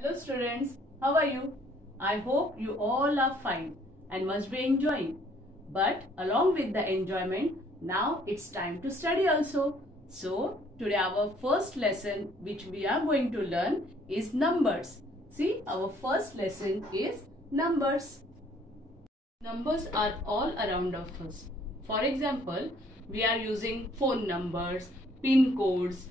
Hello students, how are you? I hope you all are fine and must be enjoying. But along with the enjoyment, now it's time to study also. So today our first lesson which we are going to learn is numbers. See, our first lesson is numbers. Numbers are all around of us. For example, we are using phone numbers, pin codes,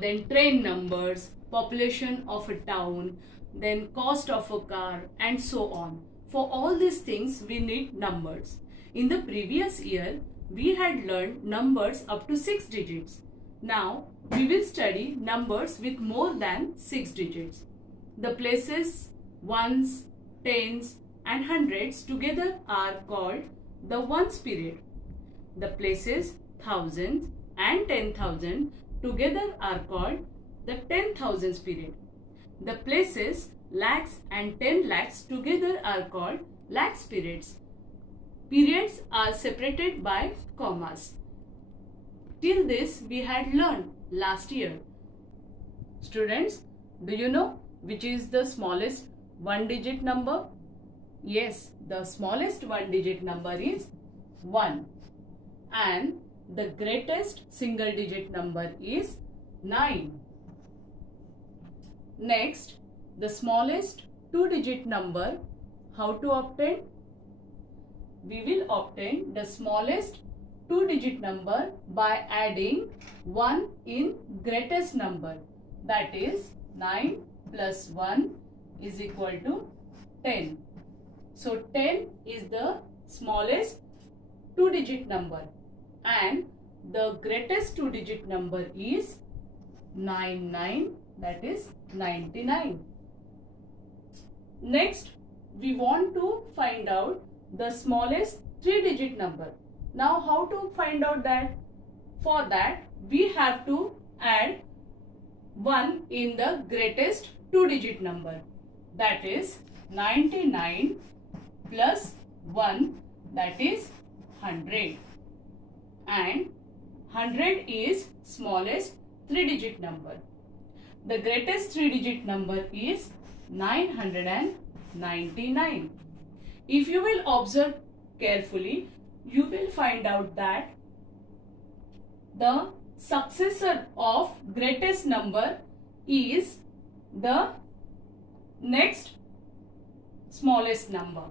then train numbers, population of a town, then cost of a car, and so on. For all these things, we need numbers. In the previous year, we had learned numbers up to 6 digits. Now, we will study numbers with more than 6 digits. The places, ones, tens, and hundreds together are called the ones period. The places, thousands, and 10,000 together are called the 10,000s period. The places, lakhs and 10 lakhs together are called lakhs periods. Periods are separated by commas. Till this we had learned last year. Students, do you know which is the smallest one-digit number? Yes, the smallest one-digit number is 1. And the greatest single-digit number is 9. Next, the smallest two-digit number, how to obtain? We will obtain the smallest two-digit number by adding 1 in greatest number. That is 9 plus 1 is equal to 10. So 10 is the smallest two-digit number and the greatest two-digit number is 99, that is 99. Next, we want to find out the smallest three-digit number. Now, how to find out that? For that, we have to add 1 in the greatest two-digit number. That is 99 plus 1, that is 100. And 100 is smallest three-digit number. The greatest three-digit number is 999. If you will observe carefully, you will find out that the successor of greatest number is the next smallest number.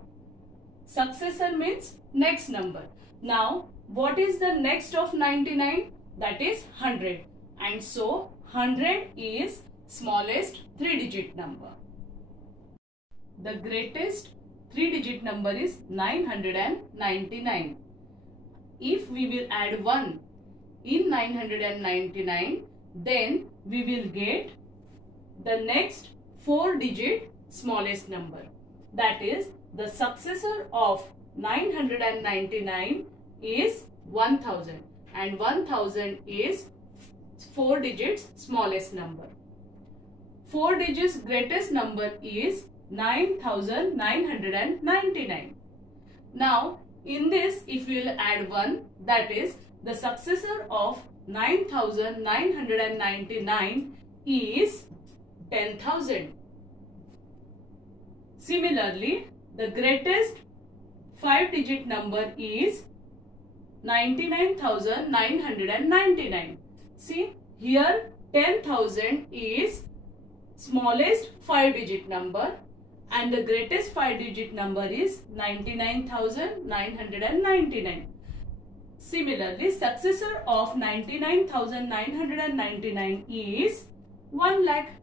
Successor means next number. Now, what is the next of 99? That is 100. And so, 100 is smallest three-digit number. The greatest three-digit number is 999. If we will add 1 in 999, then we will get the next 4-digit smallest number. That is, the successor of 999 is 1000 and 1000 is 4 digits smallest number. 4 digits greatest number is 9999. Now, in this, if we will add 1, that is, the successor of 9999 is 10,000. Similarly, the greatest 5-digit number is 99,999. See, here 10,000 is smallest 5-digit number and the greatest 5-digit number is 99,999. Similarly, successor of 99,999 is 1 lakh.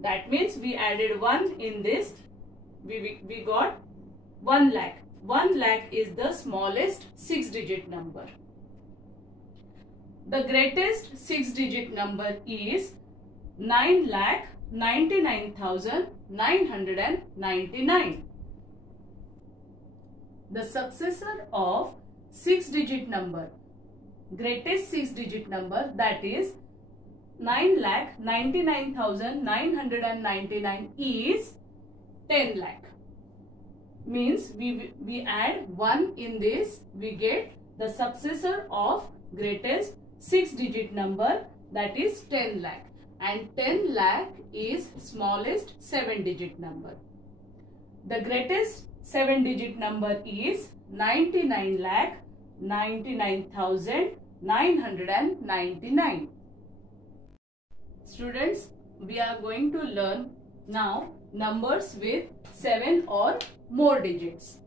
That means we added 1 in this. We got 1 lakh. 1 lakh is the smallest 6-digit number. The greatest 6-digit number is 9,99,999. The successor of 6-digit number, greatest 6-digit number, that is 9,99,999 is 10 lakh. Means we add 1 in this, we get the successor of greatest 6-digit number, that is 10 lakh. and 10 lakh is smallest 7-digit number. The greatest 7-digit number is 99 lakh 99,999. Students, we are going to learn now numbers with 7 or more digits.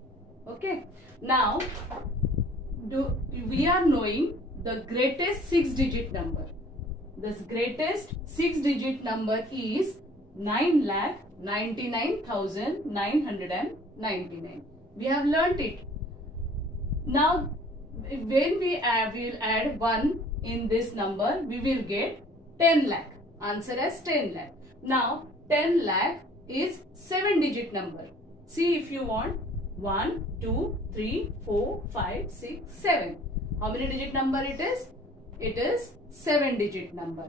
Okay. Now, we are knowing the greatest 6-digit number. The greatest 6-digit number is 9,99,999. We have learnt it. Now, when we will add 1 in this number, we will get 10 lakh. Answer as 10 lakh. Now, 10 lakh is 7-digit number. See if you want. 1, 2, 3, 4, 5, 6, 7. How many digit number it is? It is 7-digit number.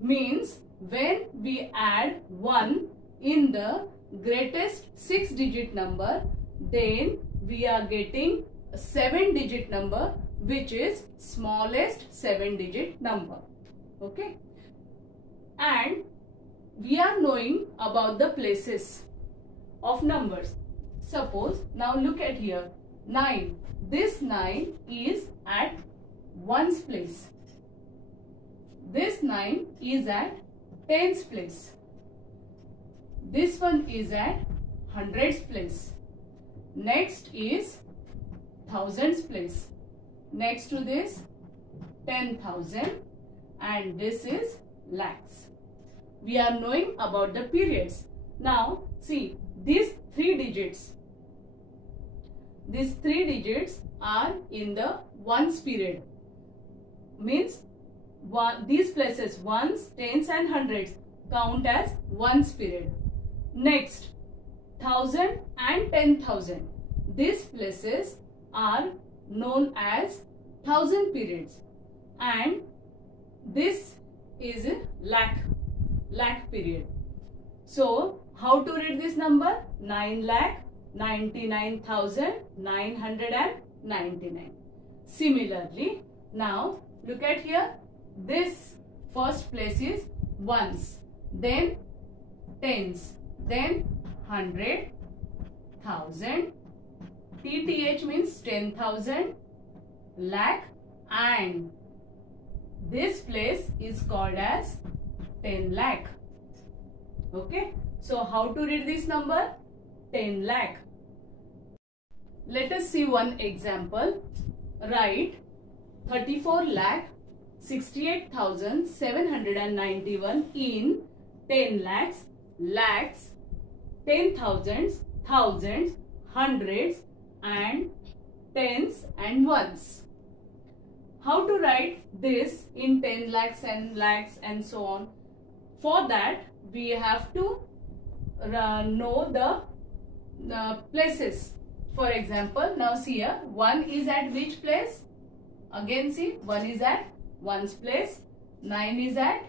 Means when we add 1 in the greatest 6-digit number, then we are getting a 7-digit number, which is smallest 7-digit number. Okay. And we are knowing about the places of numbers. Suppose, now look at here, 9. This 9 is at 1's place. This 9 is at 10's place. This one is at 100's place. Next is 1000's place. Next to this, 10,000, and this is lakhs. We are knowing about the periods. Now, see, these 3 digits. These 3 digits are in the ones period. Means these places, ones, tens and hundreds, count as ones period. Next, 1000 and 10,000. These places are known as 1000 periods. And this is a lakh period. So, how to read this number? 9,99,999. Similarly, now look at here. This first place is ones, then tens, then 100, 1000. TTH means 10,000, lakh, and this place is called as 10 lakh. Okay. So, how to read this number? 10 lakh. Let us see one example. Write 34 lakh 68,791 in 10 lakhs, lakhs, 10,000s, thousands, hundreds, and tens and ones. How to write this in 10 lakhs and so on? For that, we have to know the places. For example, now see here, 1 is at which place? Again see, 1 is at 1's place, 9 is at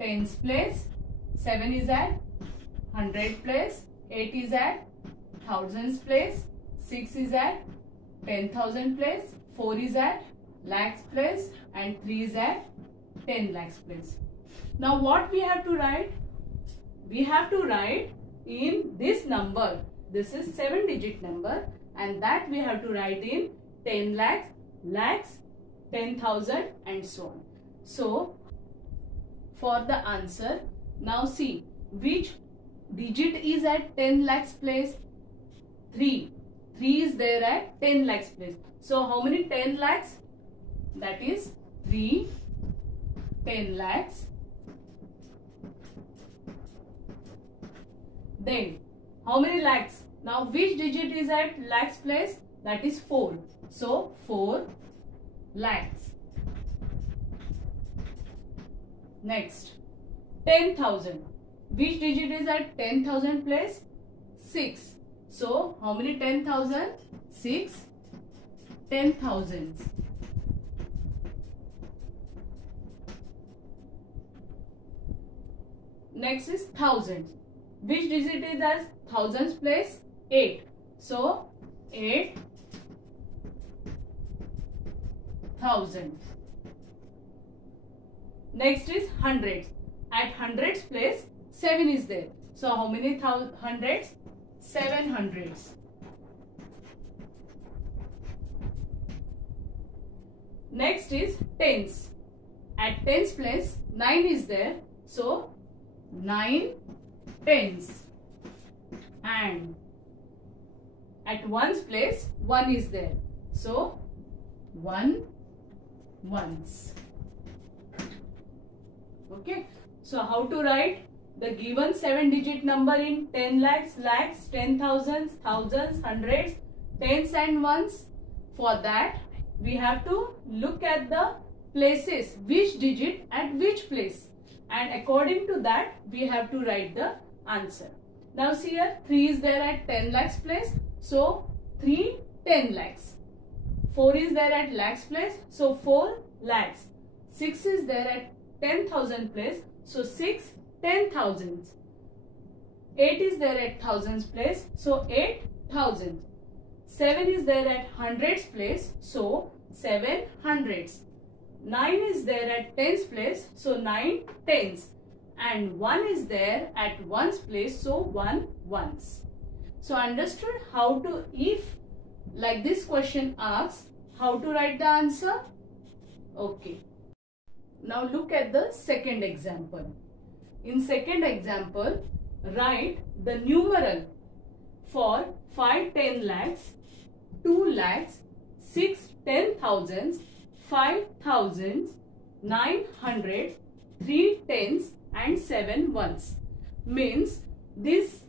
10's place, 7 is at 100 place, 8 is at 1000's place, 6 is at 10,000 place, 4 is at lakhs place, and 3 is at 10 lakhs place. Now what we have to write? We have to write in this number. This is 7-digit number, and that we have to write in 10 lakhs, lakhs, 10,000 and so on. So, for the answer, now see which digit is at 10 lakhs place? 3. 3 is there at 10 lakhs place. So, how many 10 lakhs? That is 3, 10 lakhs. Then, how many lakhs? Now, which digit is at lakhs place? That is 4. So, 4 lakhs. Next, 10,000. Which digit is at 10,000 place? 6. So, how many 10,000? 6 10,000s. Next is thousands. Which digit is at thousands place? 8. So, 8,000. Next is hundreds. at hundreds place 7 is there. So how many hundreds? 7 hundreds. Next is tens. At tens place 9 is there. So 9 tens. And at ones place 1 is there. So 1 ones. Okay. So how to write the given 7-digit number in 10 lakhs, lakhs, 10,000s, thousands, hundreds, tens and ones? For that we have to look at the places, which digit at which place, and according to that we have to write the answer. Now see here, 3 is there at 10 lakhs place, so 3 10 lakhs. 4 is there at lakhs place, so 4 lakhs. 6 is there at 10,000 place, so 6 10,000s. 8 is there at thousands place, so 8 thousands. 7 is there at hundreds place, so 7 hundreds. 9 is there at tens place, so 9 tens. And 1 is there at ones place, so 1 ones. So understood how to, if like this question asks, how to write the answer? Okay. Now look at the second example. In second example, write the numeral for 5 10 lakhs, 2 lakhs, 6 10,000s, 5 thousands, 9 hundreds, 3 tens and 7 ones. Means these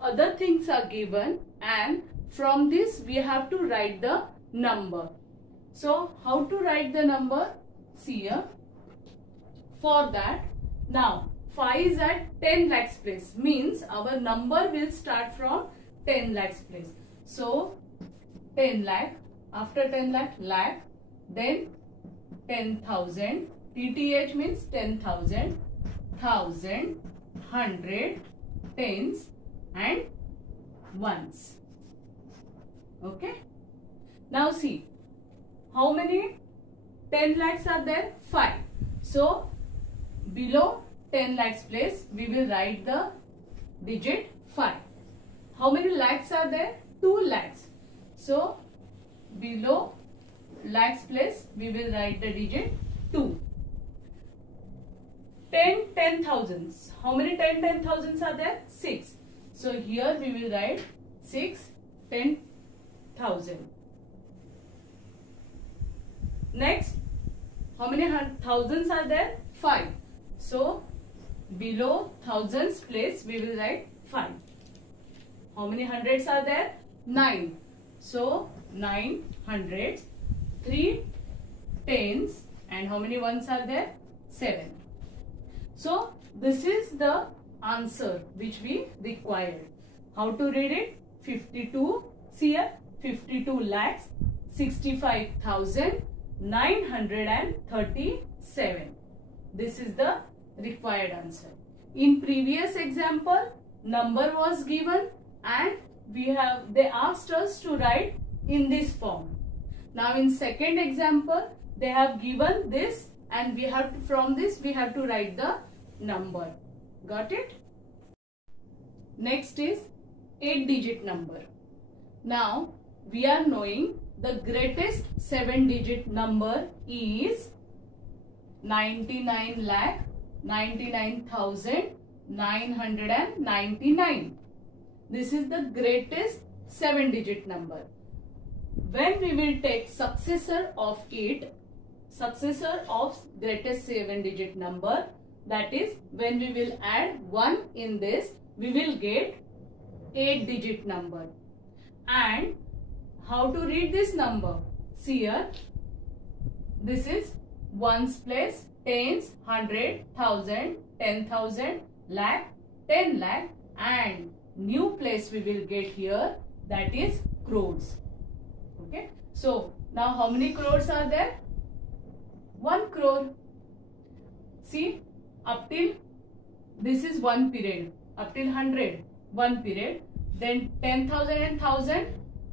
other things are given and from this we have to write the number. So how to write the number? See here. For that, now 5 is at 10 lakhs place, means our number will start from 10 lakhs place. So 10 lakh, after 10 lakh, lakh, then 10,000, TTH means 10,000, 1,000, 100, tens and ones. Okay. Now see, how many 10 lakhs are there? 5. So below 10 lakhs place, we will write the digit 5. How many lakhs are there? 2 lakhs. So below lakhs place, we will write the digit 2. 10 10,000s. How many 10,000s are there? 6. So here we will write 6 10,000. Next, how many thousands are there? 5. So below thousands place we will write 5. How many hundreds are there? 9. So 9 hundreds, 3 tens and how many ones are there? 7. So this is the answer which we required. How to read it? 52, see here, 52 lakhs, 65,937. This is the required answer. In previous example, number was given and they asked us to write in this form. Now in second example, they have given this and we have to, from this we have to write the number. Got it? Next is 8-digit number. Now we are knowing the greatest 7-digit number is 99,99,999. This is the greatest 7-digit number. When we will take successor of it, successor of greatest 7-digit number, that is when we will add 1 in this, we will get 8-digit number. And how to read this number? See here, this is ones place, tens, 100, 1,000, 10,000, lakh, 10 lakh and new place we will get here, that is crores. Okay. So now how many crores are there? 1 crore. See, up till this is 1 period, up till 100, 1 period, then 10,000 and 1,000,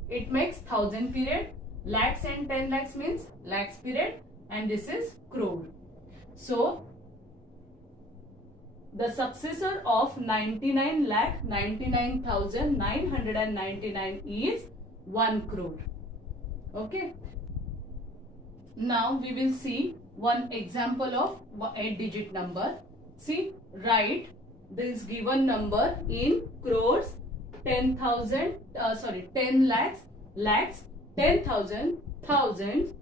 it makes 1,000 period, lakhs and 10 lakhs means lakhs period, and this is crore. So the successor of 99,99,999 is 1 crore. Okay. Now we will see one example of 8-digit number. See, write this given number in crores, 10 lakhs, 10,000, thousands,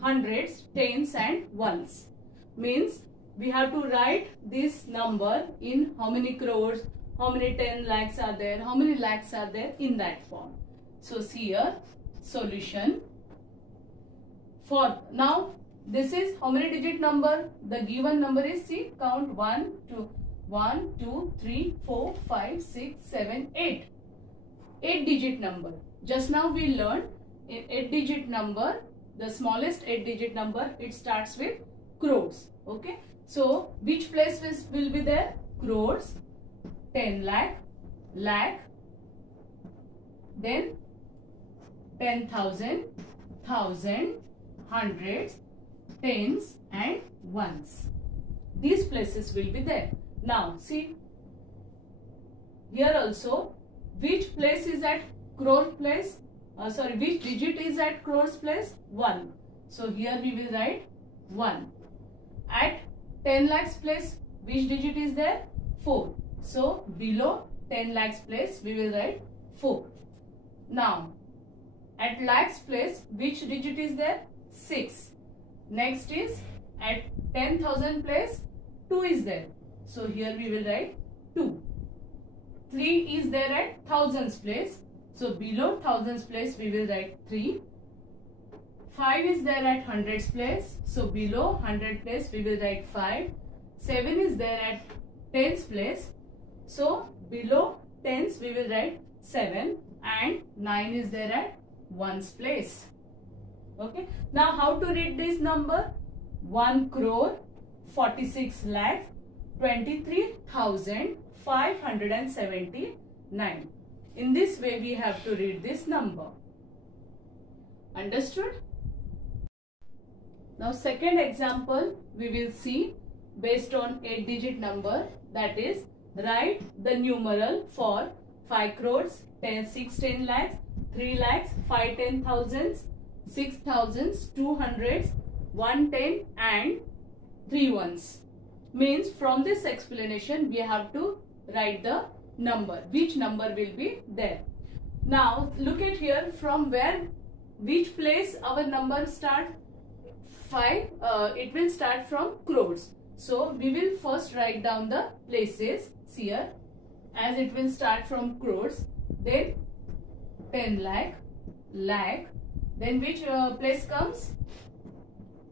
hundreds, tens and ones. Means we have to write this number in how many crores, how many 10 lakhs are there, how many lakhs are there, in that form. So see here, solution. For now, this is how many digit number? The given number is, see, count 1, 2, 3, 4, 5, 6, 7, 8. 8-digit number. Just now we learned in 8-digit number, the smallest 8-digit number, it starts with crores. Okay. So which place will be there? Crores, 10 lakh, then 10,000, thousand, hundreds, tens and ones. These places will be there. Now see, here also, which place is at crore place? Which digit is at crores place? 1. So here we will write 1. At 10 lakhs place, which digit is there? 4. So below 10 lakhs place, we will write 4. Now at lakhs place, which digit is there? 6. Next is at 10,000 place, 2 is there. So here we will write 2. 3 is there at thousands place. So below thousands place, we will write 3. 5 is there at hundreds place. So below 100 place, we will write 5. 7 is there at tens place. So below tens, we will write 7. And 9 is there at ones place. Okay. Now how to read this number? 1 crore 46 lakhs 23,579. In this way we have to read this number. Understood? Now second example we will see based on 8-digit number, that is, write the numeral for 5 crores, 10 lakhs, 3 lakhs, 5 10,000s, 6 thousands, 2 hundreds, 110 and 3 ones. Means from this explanation we have to write the number, which number will be there. Now look at here, from where, which place our number start? 5, it will start from crores. So we will first write down the places here, as it will start from crores, then 10 lakh, then which place comes?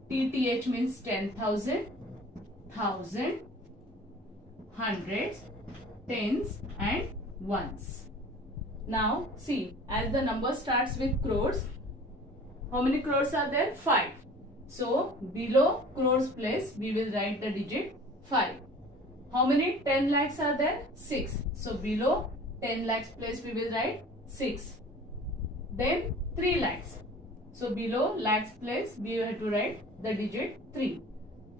TTH means 10,000, thousand, hundreds, tens and ones. Now see, as the number starts with crores, how many crores are there? 5. So below crores place, we will write the digit 5. How many 10 lakhs are there? 6. So below 10 lakhs place, we will write 6. Then 3 lakhs. So below lakhs place, we have to write the digit 3.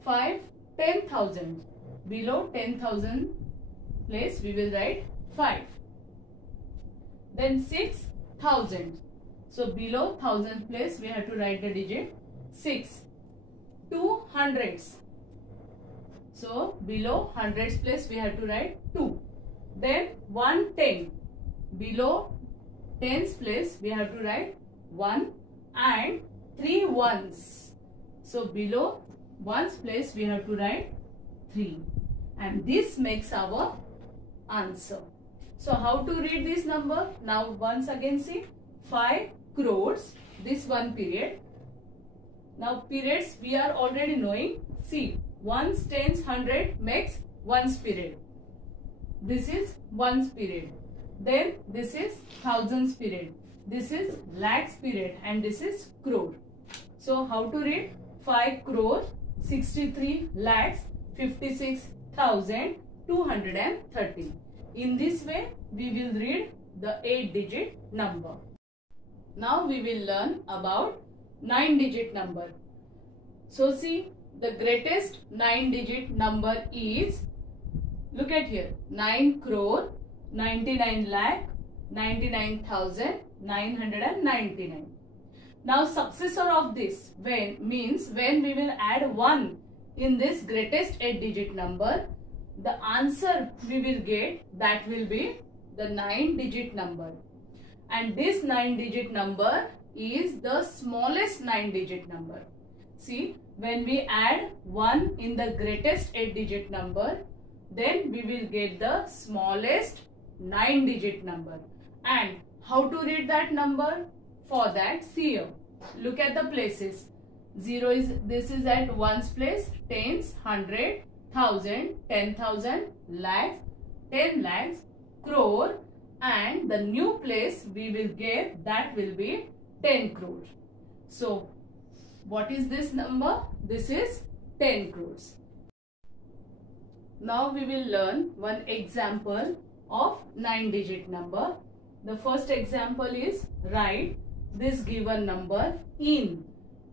5, 10,000. Below 10,000 place, we will write 5. Then 6,000. So below 1000 place, we have to write the digit 6. 2 hundreds. So below hundreds place, we have to write 2. Then 110. Below tens place, we have to write 1 and 3 ones. So below ones place, we have to write 3. And this makes our answer. So how to read this number? Now once again see, 5 crores, this one period. Now periods we are already knowing. See, ones, tens, 100 makes ones period. This is ones period. Then this is thousands period. This is lakhs period and this is crore. So how to read? 5 crore 63 lakhs 56,230. In this way we will read the 8-digit number. Now we will learn about 9-digit number. So see, the greatest 9-digit number is Look at here. 9 crore 99 lakh 99,999. Now successor of this when we will add 1 in this greatest 8-digit number, the answer we will get, that will be the 9-digit number. And this 9-digit number is the smallest 9-digit number. See, when we add 1 in the greatest 8-digit number, then we will get the smallest 9-digit number. And how to read that number? For that, see here. Look at the places. This is at ones place, tens, 100, 1000, 10,000, lakhs, 10 lakhs, crore, and the new place we will get, that will be 10 crore. So, what is this number? This is 10 crores. Now we will learn one example of 9-digit number. The first example is write this given number in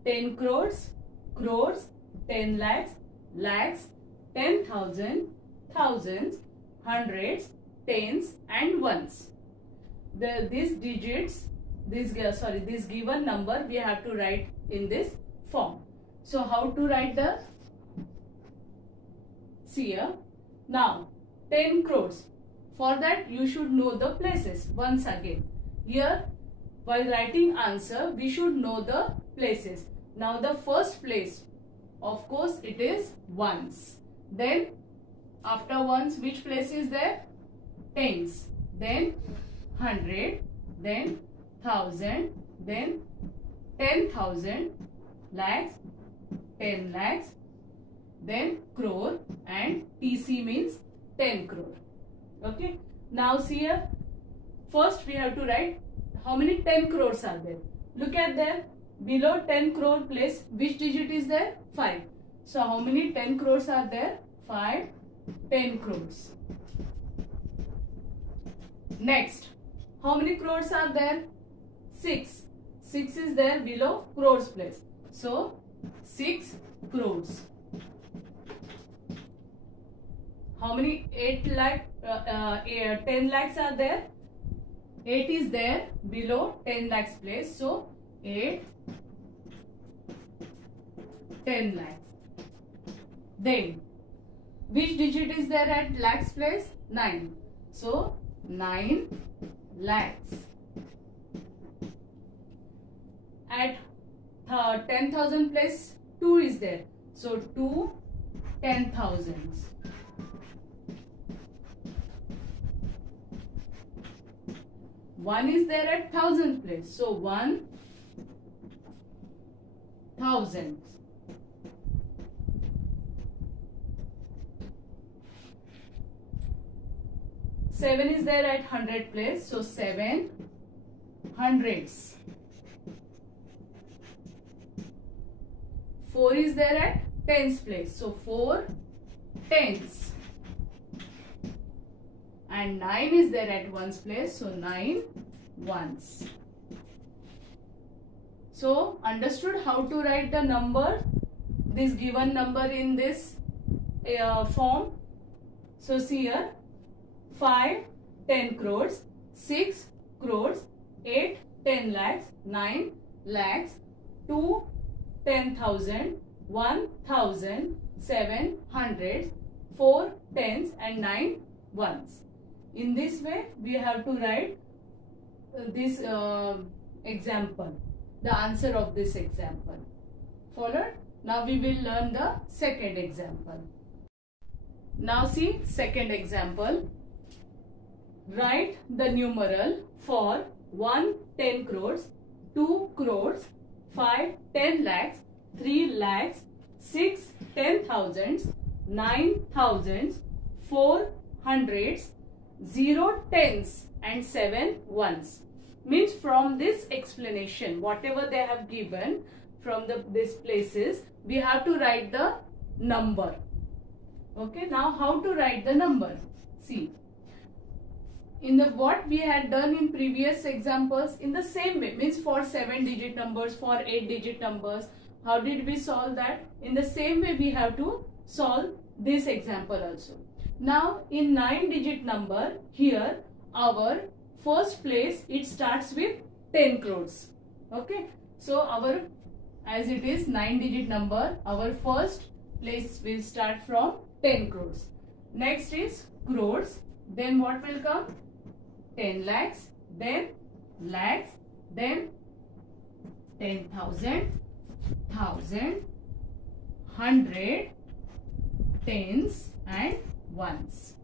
10 crores, crores, 10 lakhs, lakhs, 10,000, thousands, hundreds, tens and ones. These given number we have to write in this form. So how to write the? See here. Now 10 crores. For that you should know the places once again. Here while writing answer we should know the places. Now the first place, of course, it is ones. Then after ones, which place is there? Tens. Then 100. Then 1000. Then 10,000. Lakhs. 10 lakhs. Then crore, and TC means 10 crore. Okay. Now see here. First we have to write how many 10 crores are there. Look at there. Below 10 crore place, which digit is there? 5. So how many 10 crores are there? 5, 10 crores. Next, how many crores are there? 6. 6 is there below crores place. So 6 crores. How many 10 lakhs are there? 8 is there below 10 lakhs place. So 8, 10 lakhs. Then which digit is there at lakhs place? 9. So 9 lakhs. At 10,000 place 2 is there. So 2 10,000s. One is there at 1000 place. So 1,000. Seven is there at 100 place. So 7 hundreds. 4 is there at tens place. So 4 tens. And 9 is there at ones place. So 9 ones. So understood how to write the number, this given number in this form. So see here. 5, 10 crores, 6 crores, 8, 10 lakhs, 9 lakhs, 2, 10,000, 1,000, 7 hundreds, 4 tens and 9 ones. In this way, we have to write this example, the answer of this example. Followed? Now we will learn the second example. Now see second example. Write the numeral for 1 10 crores, 2 crores, 5 10 lakhs, 3 lakhs, 6 10,000s, 9 thousands, 4 hundreds, 0 tens and 7 ones. Means from this explanation, whatever they have given from these places, we have to write the number. Okay, now how to write the number? See. In the what we had done in previous examples, in the same way, means for 7-digit numbers, for 8-digit numbers, how did we solve that? In the same way we have to solve this example also. Now in 9-digit number, here our first place, it starts with 10 crores. Okay. So our, as it is 9-digit number, our first place will start from 10 crores. Next is crores. Then what will come? 10 lakhs. Then lakhs. Then 10,000, 1,000, 100, tens and ones.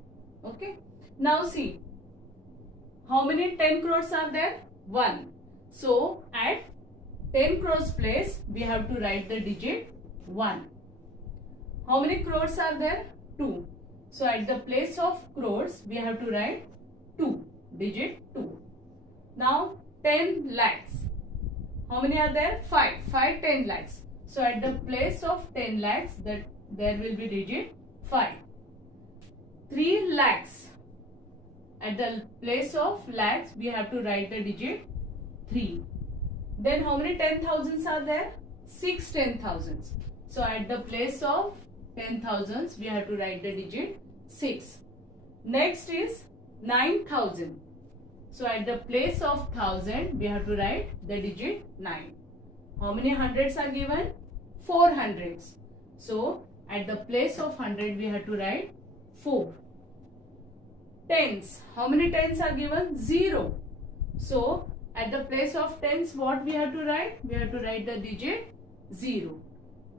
Okay. Now see, how many 10 crores are there? 1. So at 10 crores place, we have to write the digit 1. How many crores are there? 2. So at the place of crores, we have to write 2, digit 2. Now 10 lakhs. How many are there? 5. 10 lakhs. So at the place of 10 lakhs, there will be digit 5. 3 lakhs. At the place of lakhs, we have to write the digit 3. Then how many 10,000s are there? 6 10,000s. So at the place of 10,000s, we have to write the digit 6. Next is 9,000. So at the place of 1,000, we have to write the digit 9. How many hundreds are given? 4 hundreds. So at the place of 100, we have to write 4. Tens. How many tens are given? 0. So at the place of tens, what we have to write? We have to write the digit 0.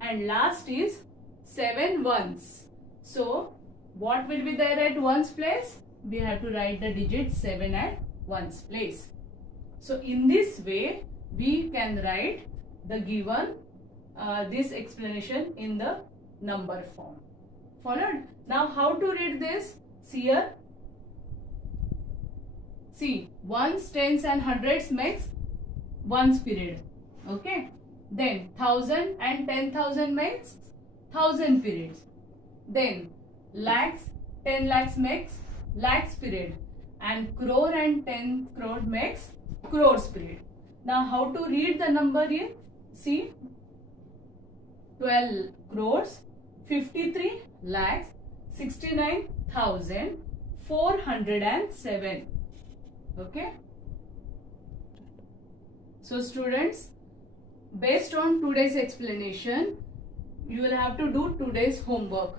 And last is 7 ones. So what will be there at ones place? We have to write the digit 7 at ones place. So in this way, we can write the given this explanation in the number form. Followed? Now how to read this? See here. See, ones, tens and hundreds makes ones period. Okay. Then 1,000 and 10,000 makes 1,000 periods. Then lakhs, 10 lakhs makes lakhs period. And crore and 10 crore makes crores period. Now how to read the number here? See, 12 crores, 53 lakhs, 69,407. Okay. So students, based on today's explanation, you will have to do today's homework.